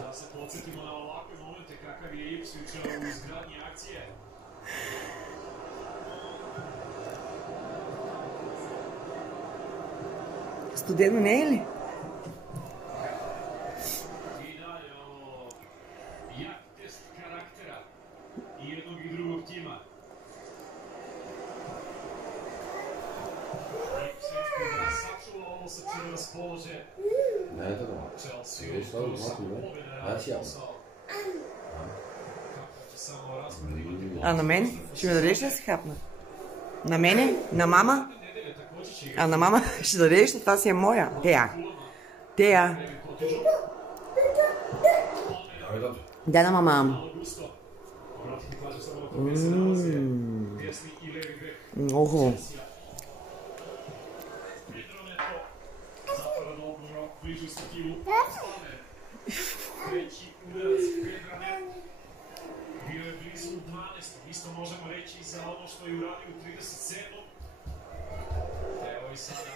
Da se podsjetimo na ovakve momente kakav je Ipswich u izgradnji akcije. Студено не е ли? I dalje ovo jak test karaktera i jednog i drugog tima. Ipswich koja sačuva ovo sa čime raspolože. Ne, dobro. Chelsea Vidiš to, znači ja. А на мен? Ще ме дадеш ли да се хапна? На мене? На мама? А на мама ще дадеш ли? Това си е моя. Тея. Тея. Дай на мама. Много хубаво. Bio je blizu 12. Isto možemo reći i za ono što je uradio u 37. Evo i sada.